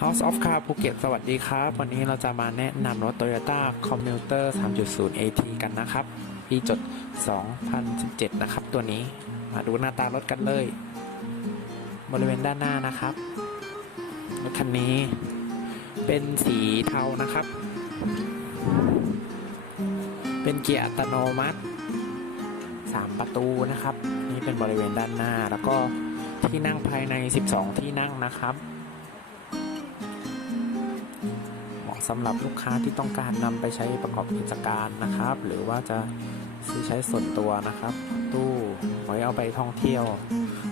House of Car ภูเก็ตสวัสดีครับ วันนี้เราจะมาแนะนำรถ Toyota Commuter 3.0 AT กันนะครับ ปีจด 2017 นะครับ ตัวนี้มาดูหน้าตารถกันเลย บริเวณด้านหน้านะครับ รถคันนี้เป็นสีเทานะครับ เป็นเกียร์อัตโนมัติ 3 ประตูนะครับ นี่เป็นบริเวณด้านหน้าแล้วก็ที่นั่งภายใน 12 ที่นั่งนะครับ สำหรับลูกค้าที่ต้องการนำไปใช้ประกอบกิจการนะครับ หรือว่าจะซื้อใช้ส่วนตัวนะครับ ตู้ไว้เอาไปท่องเที่ยว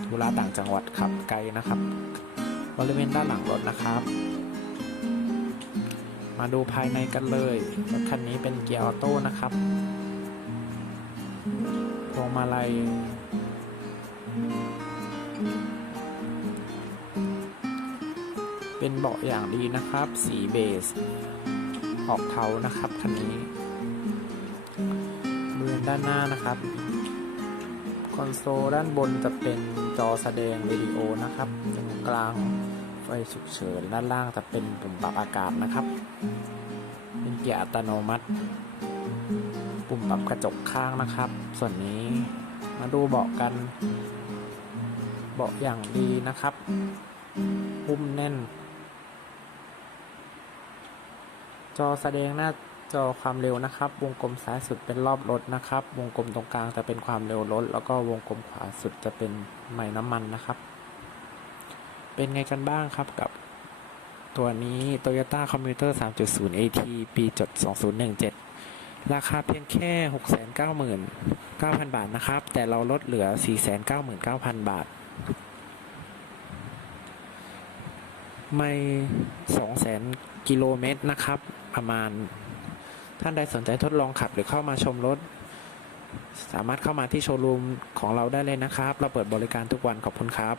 ธุระต่างจังหวัดขับไกลนะครับ บริเวณด้านหลังรถนะครับ มาดูภายในกันเลยรถคันนี้เป็นเกียร์ออโต้นะครับพวงมาลัย เป็นเบาะอย่างดีนะครับ สีเบส ออกเทานะครับคันนี้บริเวณด้านหน้านะครับ คอนโซลด้านบนจะเป็นจอแสดงวิดีโอนะครับตรงกลางไฟฉุกเฉินด้านล่างจะเป็นปุ่มปรับอากาศนะครับ เป็นเกียร์อัตโนมัติ ปุ่มปรับกระจกข้างนะครับ ส่วนนี้มาดูเบาะกัน เบาะอย่างดีนะครับ หุ้มแน่น จอแสดงหน้าจอความเร็วนะครับ วงกลมซ้ายสุดเป็นรอบรถนะครับ วงกลมตรงกลางจะเป็นความเร็วรถ แล้วก็วงกลมขวาสุดจะเป็นไมน้ำมันนะครับ เป็นไงกันบ้างครับกับตัวนี้ Toyota Commuter 3.0 AT ปีจด2017 ราคาเพียงแค่ 699,000 บาทนะครับ แต่เราลดเหลือ 499,000 บาท ไม่ 200,000 กิโลเมตรนะครับ ประมาณ ท่านใดสนใจทดลองขับหรือเข้ามาชมรถ สามารถเข้ามาที่โชว์รูมของเราได้เลยนะครับ เราเปิดบริการทุกวันขอบคุณครับ